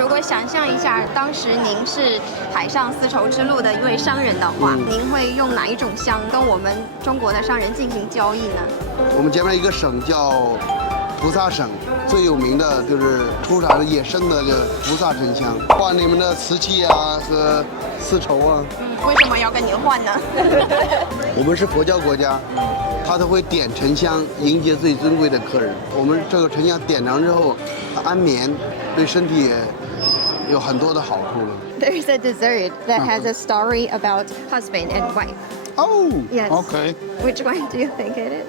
如果想象一下，当时您是海上丝绸之路的一位商人的话，您会用哪一种香跟我们中国的商人进行交易呢？我们前面一个省叫菩萨省，最有名的就是出产的野生的这个菩萨沉香，换你们的瓷器啊和丝绸啊。为什么要跟您换呢？我们是佛教国家，他都会点沉香迎接最尊贵的客人。我们这个沉香点上之后，安眠，对身体也有很多的好处了。There's a dessert that has a story about husband and wife. Oh, Yes. okay. Which one do you think it is?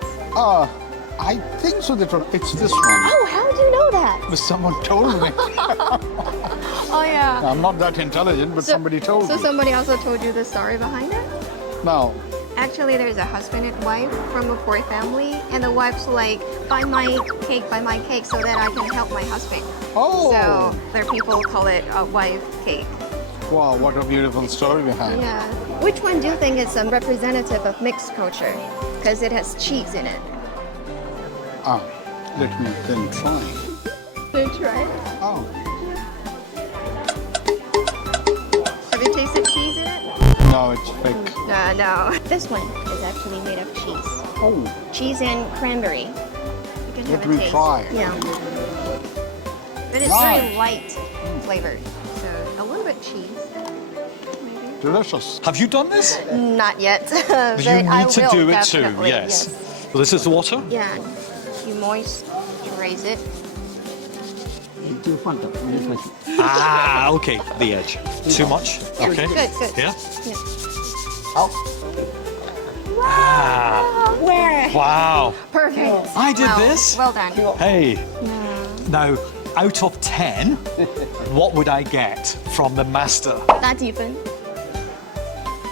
I think so. It's this one. Oh, how do you know that? But someone told me. Oh yeah. I'm not that intelligent, but somebody told So me. somebody also told you the story behind it? No. Actually, there's a husband and wife from a poor family, and the wife's like, buy my cake so that I can help my husband. Oh. So their people call it a wife cake. Wow, what a beautiful story behind. Yeah. Which one do you think is a representative of mixed culture? Because it has cheese in it. Let me then try. Can you try it? Oh. Have you tasted cheese in it? No, it's fake. No. This one is actually made of cheese. Oh. Cheese and cranberry. You can Let have a me taste. try. Yeah. But it's very light flavored. So a little bit cheese. Maybe. Delicious. Have you done this? Not yet. But You I need to will, do it too, definitely, yes. Well, this is the water? Yeah. You moisturize it. Ah, okay, the edge. Too much? Okay. Good. Yeah? Yeah. Ah, Where? wow. Perfect. I did Well, this. Well done. Hey, Yeah. now, out of 10, what would I get from the master? 打几分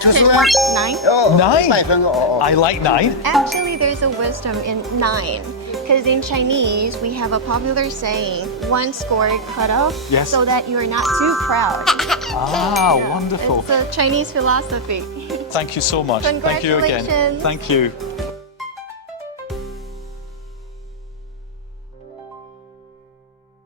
就是 ？9. 9? 9分哦。 I like 9. Actually, there's a wisdom in 9. Because in Chinese, we have a popular saying, one score cut off, Yes. so that you are not too proud. Ah, wonderful. It's a Chinese philosophy. Thank you so much. Thank you again. Congratulations. Thank you.